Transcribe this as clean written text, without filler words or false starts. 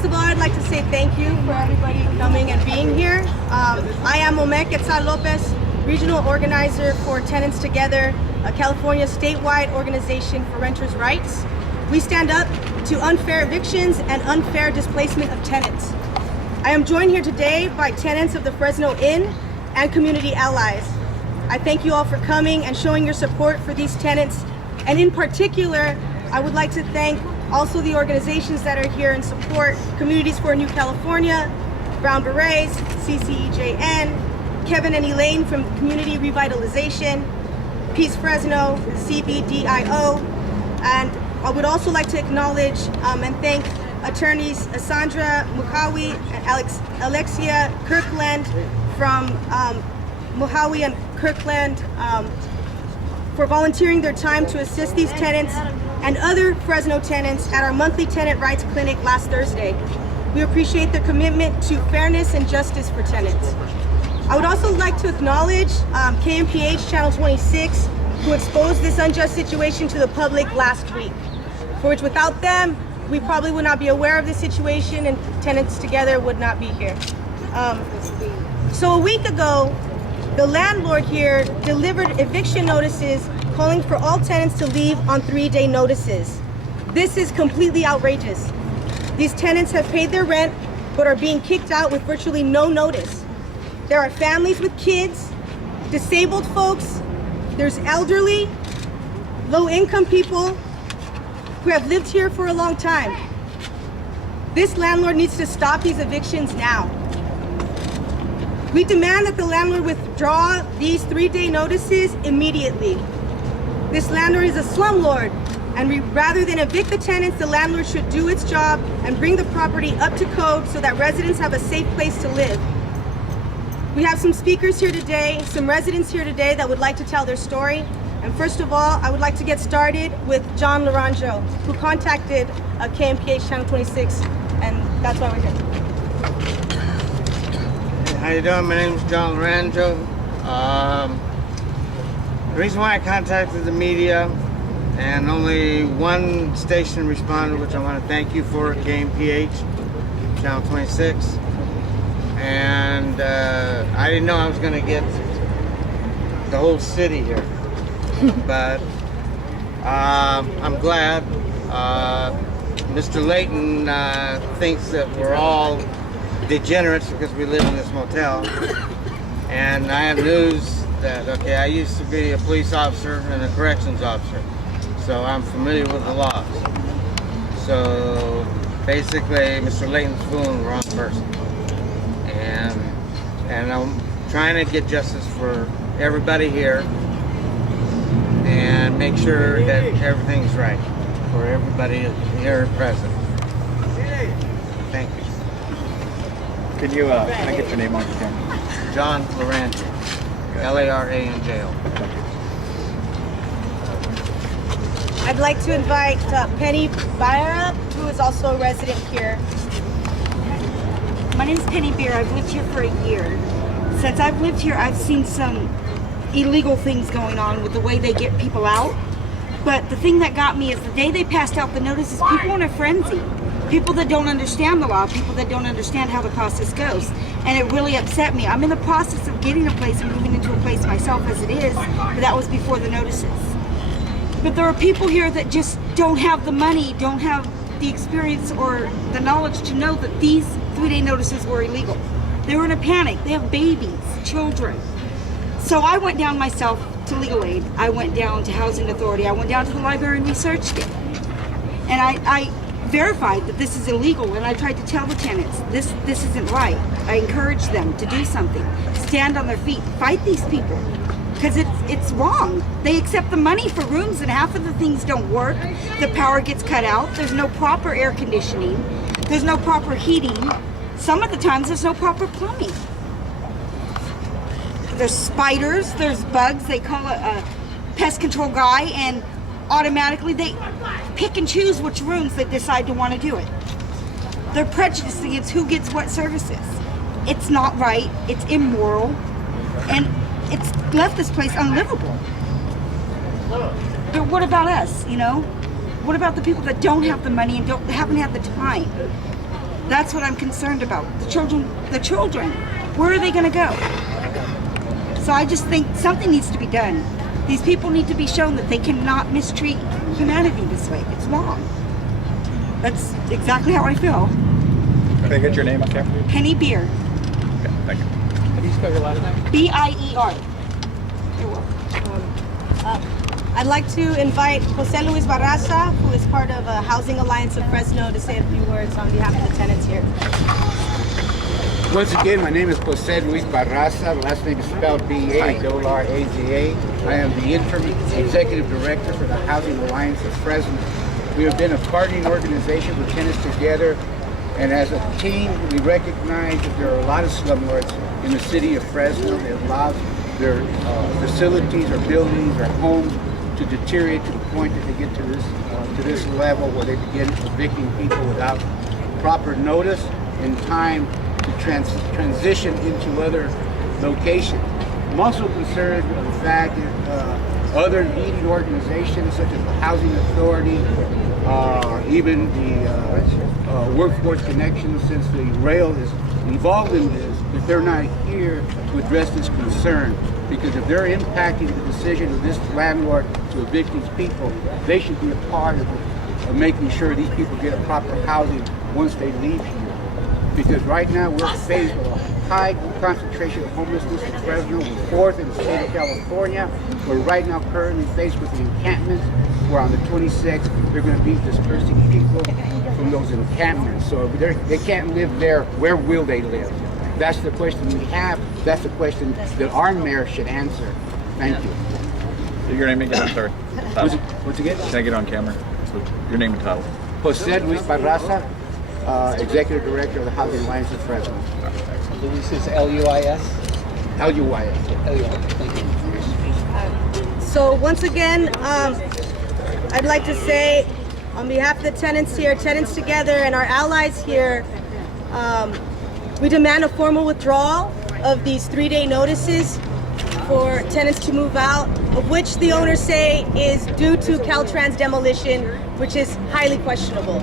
First of all, I'd like to say thank you for everybody coming and being here. I am Omek Quetzal Lopez, Regional Organizer for Tenants Together, a California statewide organization for renters' rights. We stand up to unfair evictions and unfair displacement of tenants. I am joined here today by tenants of the Fresno Inn and community allies. I thank you all for coming and showing your support for these tenants. And in particular, I would like to thank also the organizations that are here in support: Communities for a New California, Brown Berets, CCEJN, Kevin and Elaine from Community Revitalization, Peace Fresno, CBDIO, and I would also like to acknowledge and thank attorneys Sandra Muhawi and Alexia Kirkland from Muhawi and Kirkland for volunteering their time to assist these tenants and other Fresno tenants at our monthly tenant rights clinic last Thursday. We appreciate their commitment to fairness and justice for tenants. I would also like to acknowledge KMPH Channel 26, who exposed this unjust situation to the public last week, for which without them, we probably would not be aware of this situation and Tenants Together would not be here. So a week ago, the landlord here delivered eviction notices calling for all tenants to leave on 3-day notices. This is completely outrageous. These tenants have paid their rent, but are being kicked out with virtually no notice. There are families with kids, disabled folks, there's elderly, low-income people who have lived here for a long time. This landlord needs to stop these evictions now. We demand that the landlord withdraw these 3-day notices immediately. This landlord is a slumlord, and rather than evict the tenants, the landlord should do its job and bring the property up to code so that residents have a safe place to live. We have some speakers here today, some residents here today that would like to tell their story. And first of all, I would like to get started with John Laranjo, who contacted KMPH Channel 26, and that's why we're here. How you doing? My name is John Laranjo. The reason why I contacted the media, and only one station responded, which I want to thank you for, KMPH Channel 26. And I didn't know I was going to get the whole city here, but I'm glad. Mr. Layton thinks that we're all degenerates because we live in this motel. And I have news that, okay, I used to be a police officer and a corrections officer, so I'm familiar with the laws. So basically, Mr. Layton's fooling the wrong person. And I'm trying to get justice for everybody here and make sure that everything's right for everybody here present. Thank you. Can I get your name on again? John Laranjo, Laranjo. I'd like to invite Penny Byra, who is also a resident here. My name's Penny Beer. I've lived here for a year. Since I've lived here, I've seen some illegal things going on with the way they get people out. But the thing that got me is the day they passed out the notices, people in a frenzy. People that don't understand the law, people that don't understand how the process goes. And it really upset me. I'm in the process of getting a place and moving into a place myself as it is, but that was before the notices. But there are people here that just don't have the money, don't have the experience or the knowledge to know that these 3-day notices were illegal. They were in a panic. They have babies, children. So I went down myself to Legal Aid. I went down to Housing Authority. I went down to the library and researched it. And I verified that this is illegal, and I tried to tell the tenants, this isn't right. I encourage them to do something. Stand on their feet, fight these people, because it's wrong. They accept the money for rooms and half of the things don't work. The power gets cut out. There's no proper air conditioning. There's no proper heating. Some of the times there's no proper plumbing. There's spiders, there's bugs. They call it a pest control guy, and automatically they pick and choose which rooms they decide to want to do it. They're prejudiced against who gets what services. It's not right, it's immoral, and it's left this place unlivable. But what about us, you know? What about the people that don't have the money and haven't had the time? That's what I'm concerned about. The children, where are they going to go? So I just think something needs to be done. These people need to be shown that they cannot mistreat humanity this way. It's wrong. That's exactly how I feel. Can I get your name on camera? Penny Beer. Okay, thank you. How do you spell your last name? B-I-E-R. I'd like to invite Jose Luis Barraza, who is part of a Housing Alliance of Fresno, to say a few words on behalf of the tenants here. Once again, my name is Jose Luis Barraza. The last name is spelled B-A-R-R-A-Z-A. I am the interim executive director for the Housing Alliance of Fresno. We have been a partnering organization with tenants together, and as a team, we recognize that there are a lot of slumlords in the city of Fresno. They allow their facilities or buildings or homes to deteriorate to the point that they get to this level where they begin evicting people without proper notice and time to transition into other locations. I'm also concerned with the fact that other leading organizations such as the Housing Authority, even the Workforce Connection, since the rail is involved in this, that they're not here to address this concern. Because if they're impacting the decision of this landlord to evict these people, they should be a part of making sure these people get a proper housing once they leave here. Because right now we're faced with a high concentration of homelessness in Fresno. We're fourth in the state of California. We're right now currently faced with the encampments, where on the 26th they're going to be dispersing people from those encampments. So if they can't live there, where will they live? That's the question we have. That's the question that our mayor should answer. Thank you. Your name again, I'm sorry. What's again? Can I get on camera? So your name and title. Jose Luis Barraza, Executive Director of the Housing Alliance of Fresno. Luis is L-U-I-S? L-U-Y-S. L-U-I-S. Thank you. So once again, I'd like to say on behalf of the tenants here, Tenants Together and our allies here, we demand a formal withdrawal of these 3-day notices for tenants to move out, of which the owners say is due to Caltrans demolition, which is highly questionable.